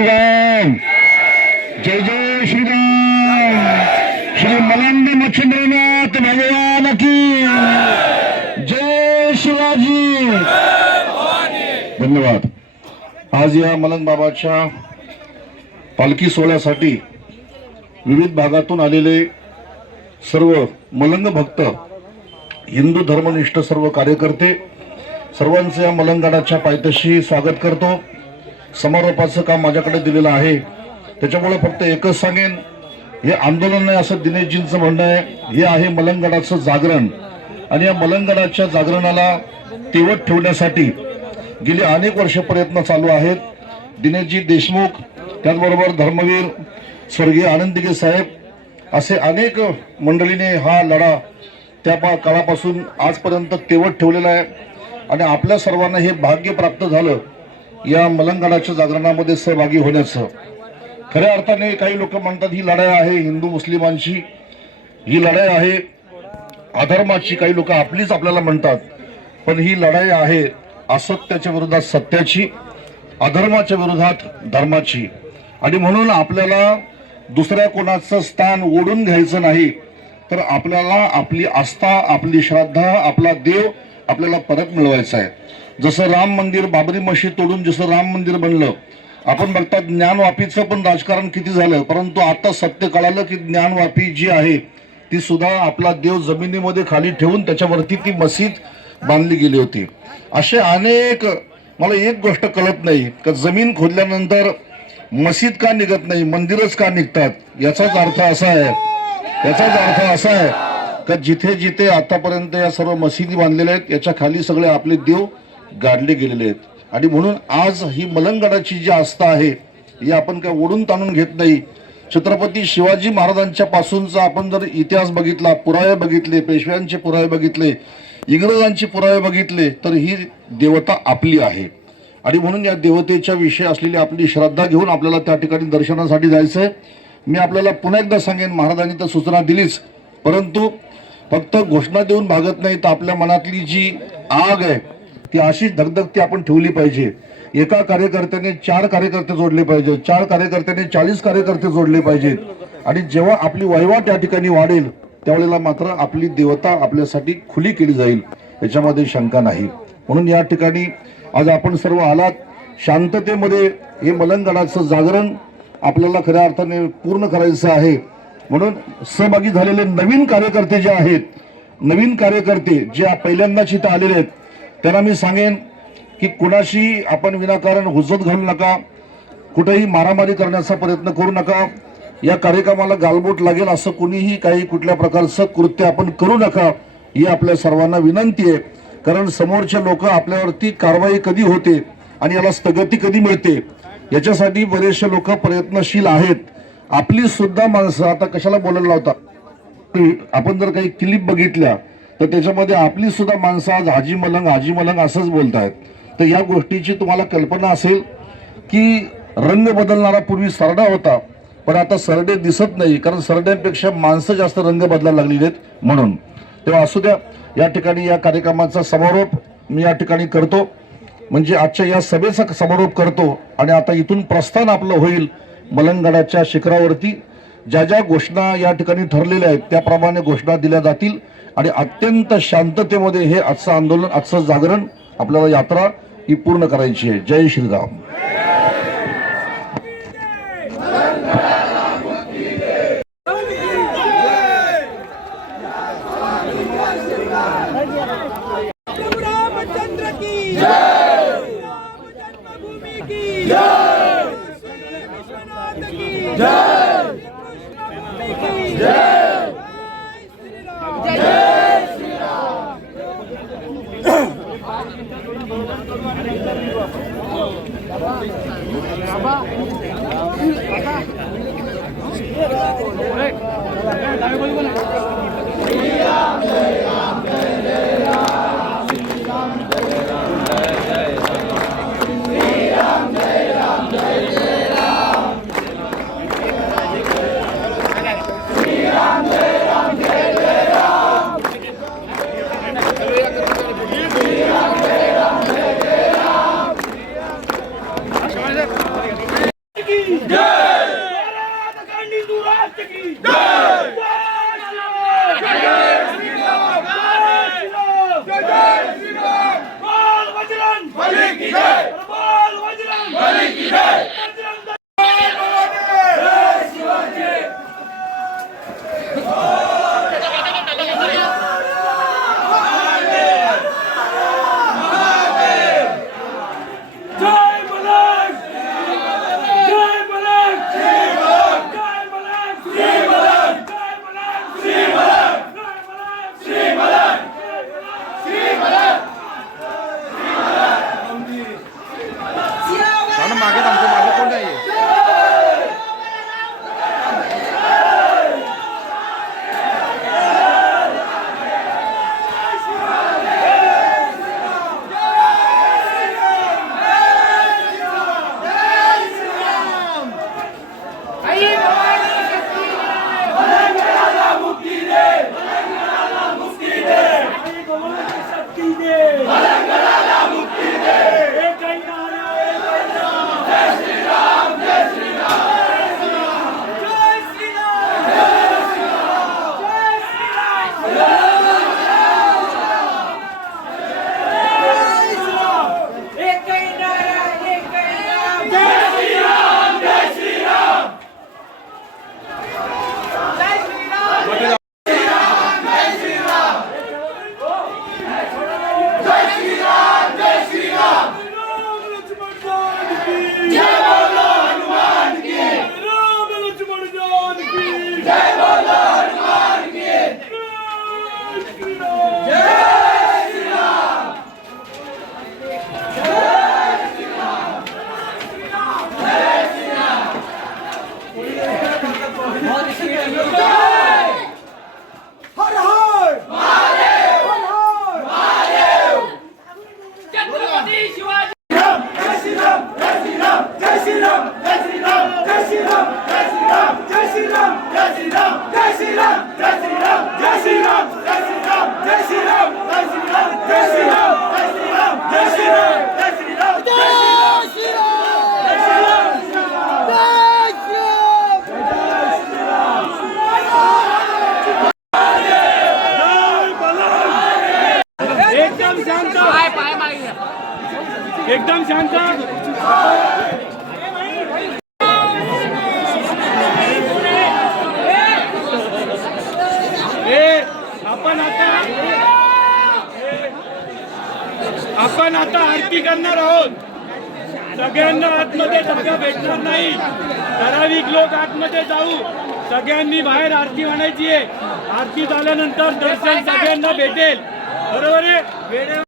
श्रीराम जय जय श्रीराम श्री मलंग मच्छिंद्रनाथ भगवान की जय शिवाजी धन्यवाद. आज या मलंग बाबाच्या पालखी सोहळ्यासाठी विविध भागातून आलेले सर्व मलंग भक्त हिंदू धर्मनिष्ठ सर्व कार्यकर्ते सर्वांचे या मलंगडाच्या पायथ्याशी स्वागत करतो. समारोपाचं काम माझ्याकडे दिलेलं आहे. त्याच्यामुळे फक्त एकच सांगेन हे आंदोलन नाही असं दिनेशजींचं म्हणणं आहे. हे आहे मलंगडाचं जागरण. आणि या मलंगडाच्या जागरणाला तेवट ठेवण्यासाठी गेली अनेक वर्ष प्रयत्न चालू आहेत. दिनेशजी देशमुख त्याचबरोबर धर्मवीर स्वर्गीय आनंदिगे साहेब असे अनेक मंडळीने हा लढा त्या पा- काळापासून आजपर्यंत तेवट ठेवलेला आहे. आणि आपल्या सर्वांना हे भाग्य प्राप्त झालं या मलंगडाच्या जागरणामध्ये सहभागी होण्याचं. खऱ्या अर्थाने काही लोक म्हणतात ही लढाई आहे हिंदू मुस्लिमांची. ही लढाई आहे अधर्माची. काही लोक आपलीच आपल्याला म्हणतात पण ही लढाई आहे असत्याच्या विरोधात सत्याची अधर्माच्या विरोधात धर्माची. आणि म्हणून आपल्याला दुसऱ्या कोणाचं स्थान ओढून घ्यायचं नाही तर आपल्याला आपली आस्था आपली श्रद्धा आपला देव आपल्याला परत मिळवायचा आहे. जसं राम मंदिर बाबरी मशीद तोडून जसं राम मंदिर बनलं आपण बघतात ज्ञानवापीचं पण राजकारण किती झालं परंतु आता सत्य कळालं की ज्ञानवापी जी आहे ती सुद्धा आपला देव जमिनीमध्ये खाली ठेवून त्याच्यावरती ती मशीद बांधली गेली होती. असे अनेक मला एक गोष्ट कळत नाही का जमीन खोदल्यानंतर मशीद का निघत नाही मंदिरच का निघतात? याचाच अर्थ असा आहे. याचाच अर्थ असा आहे. तर जिथे जिथे आतापर्यंत या सर्व मशिदी बांधलेल्या आहेत याच्या खाली सगळे आपले देव गाडले गेलेले आहेत. आणि म्हणून आज ही मलंगडाची जी आस्था आहे ही आपण काय ओढून ताणून घेत नाही. छत्रपती शिवाजी महाराजांच्या पासूनचा आपण जर इतिहास बघितला पुरावे बघितले पेशव्यांचे पुरावे बघितले इंग्रजांचे पुरावे बघितले तर ही देवता आपली आहे. आणि म्हणून या देवतेच्या विषयी असलेली आपली श्रद्धा घेऊन आपल्याला त्या ठिकाणी दर्शनासाठी जायचं आहे मी आपल्याला पुन्हा एकदा सांगेन महाराजांनी तर सूचना दिलीच परंतु फक्त घोषणा देऊन भागत नाही तर आपल्या मनातली जी आग आहे ती अशीच धगधगती आपण ठेवली पाहिजे. एका कार्यकर्त्याने चार कार्यकर्ते जोडले पाहिजे चार कार्यकर्त्याने चाळीस कार्यकर्ते जोडले पाहिजेत. आणि जेव्हा आपली वहिवाट या ठिकाणी वाढेल त्यावेळेला मात्र आपली देवता आपल्यासाठी खुली केली जाईल. याच्यामध्ये शंका नाही. म्हणून या ठिकाणी आज आपण सर्व आलात. शांततेमध्ये हे मलंगडाचं जागरण आपल्याला खऱ्या अर्थाने पूर्ण करायचं आहे. म्हणून सहभागी झालेले नवीन कार्यकर्ते जे आहेत नवीन कार्यकर्ते जे पहिल्यांदाच इथं आलेले आहेत त्यांना मी सांगेन की कुणाशी आपण विनाकारण हुजत घालू नका कुठेही मारामारी करण्याचा प्रयत्न करू नका या कार्यक्रमाला गालबोट लागेल असं कुणीही काही कुठल्या प्रकारचं कृत्य आपण करू नका ही आपल्या सर्वांना विनंती आहे. कारण समोरचे लोक आपल्यावरती कारवाई कधी होते आणि याला स्थगिती कधी मिळते याच्यासाठी बरेचसे लोक प्रयत्नशील आहेत. आपली सुद्धा माणसं आता कशाला बोलायला लावतात? आपण जर काही क्लिप बघितल्या तर त्याच्यामध्ये आपली सुद्धा माणसं आज हाजी मलंग हाजी मलंग असंच बोलतायत. तर या गोष्टीची तुम्हाला कल्पना असेल की रंग बदलणारा पूर्वी सरडा होता पण आता सरडे दिसत नाही कारण सरड्यांपेक्षा माणसं जास्त रंग बदलायला लागलेली आहेत म्हणून. तेव्हा असू द्या या ठिकाणी या कार्यक्रमाचा समारोप मी या ठिकाणी करतो. म्हणजे आजच्या या सभेचा समारोप करतो आणि आता इथून प्रस्थान आपलं होईल मलंगडाच्या शिखरावरती ज्या ज्या घोषणा या ठिकाणी ठरलेल्या आहेत त्याप्रमाणे घोषणा दिल्या जातील. आणि अत्यंत शांततेमध्ये हे आजचं आंदोलन आजचं जागरण आपल्याला यात्रा ही पूर्ण करायची आहे. जय श्रीराम. एकदम शांत. एकदम शांत. आपण आता आपण आता आरती करणार आहोत. सगळ्यांना आतमध्ये जागा भेटणार नाही. ठराविक लोक आतमध्ये जाऊ. सगळ्यांनी बाहेर आरती म्हणायची आहे. आरती झाल्यानंतर दर्शन सगळ्यांना भेटेल. बरोबर आहे?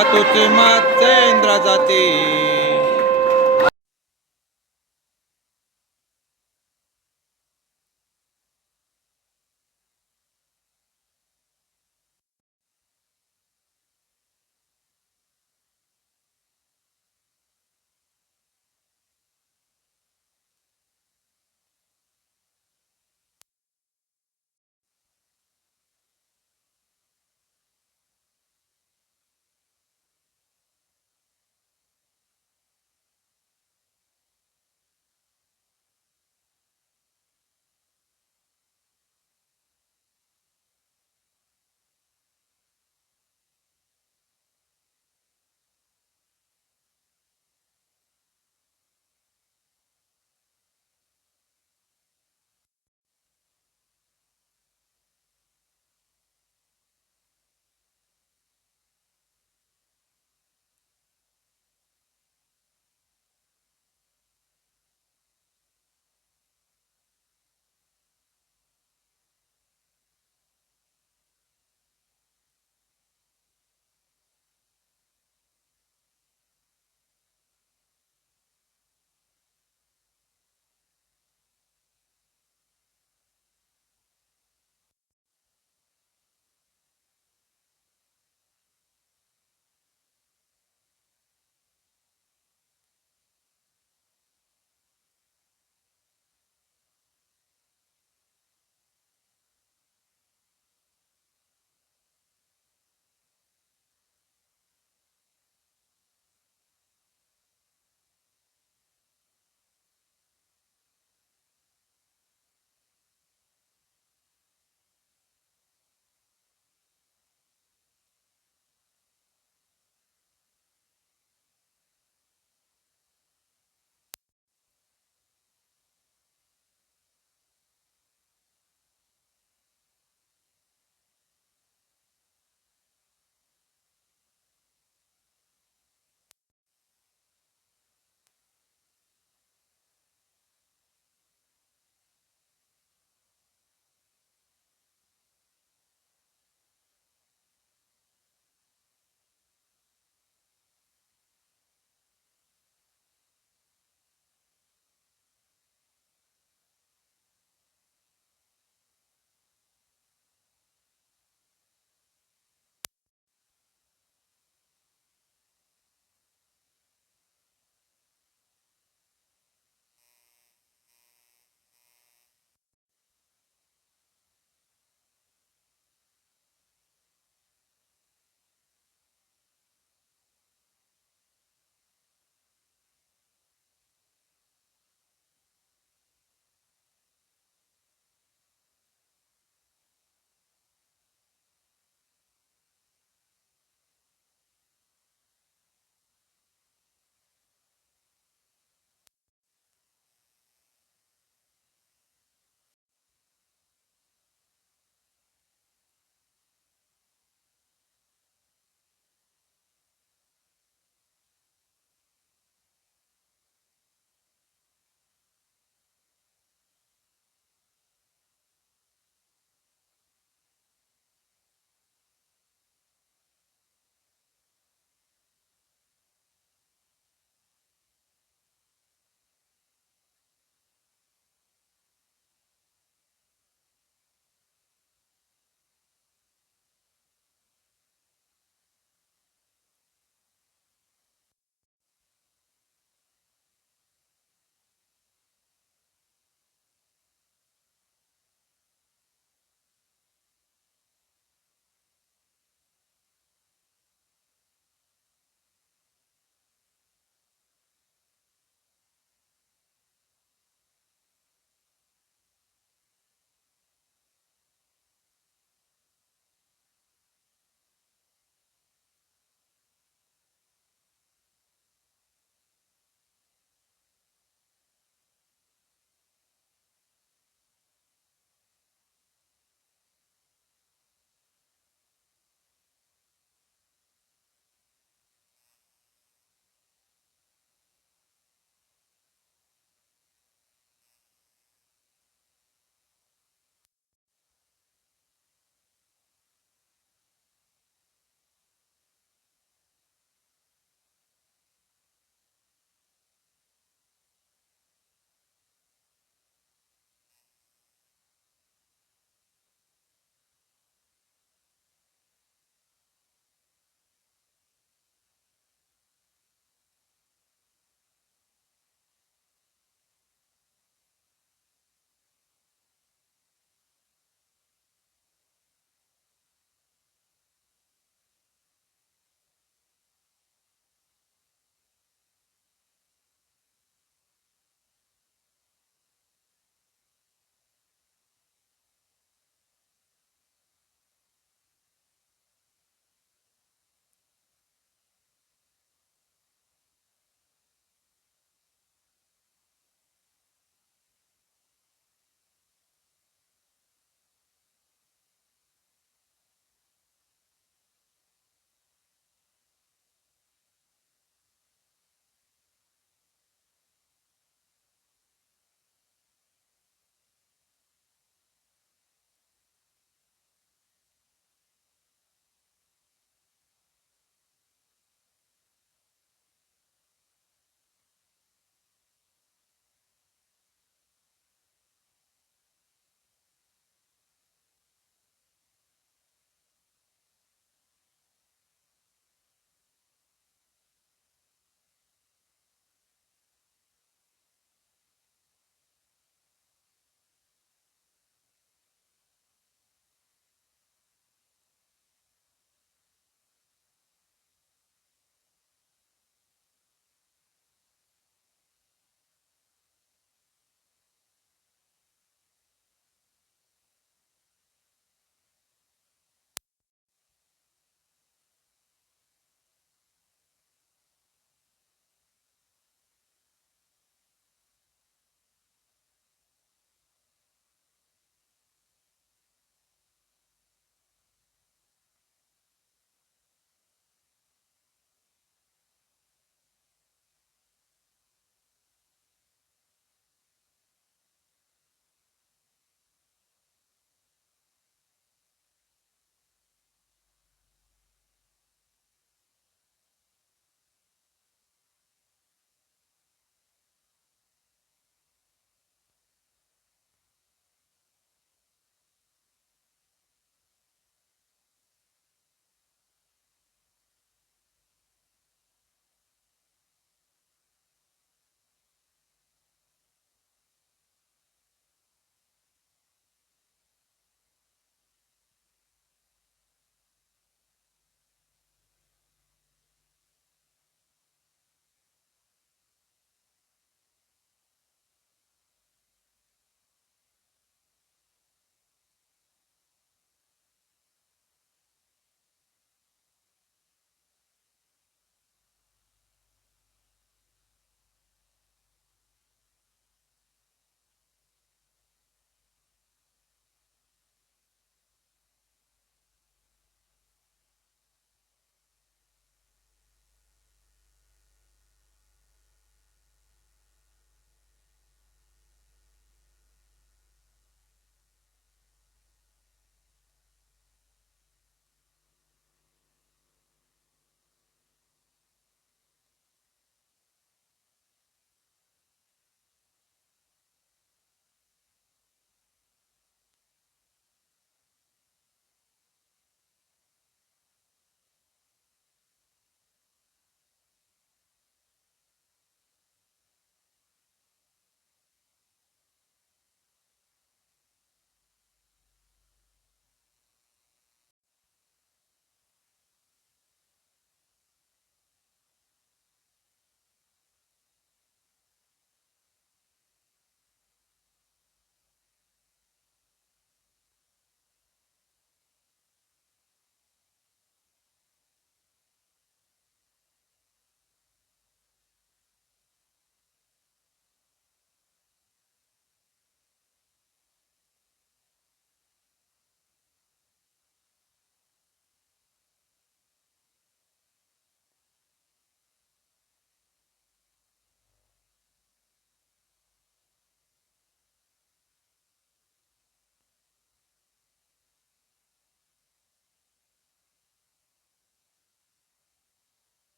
तुझा तुझ मत्स्येंद्र जाती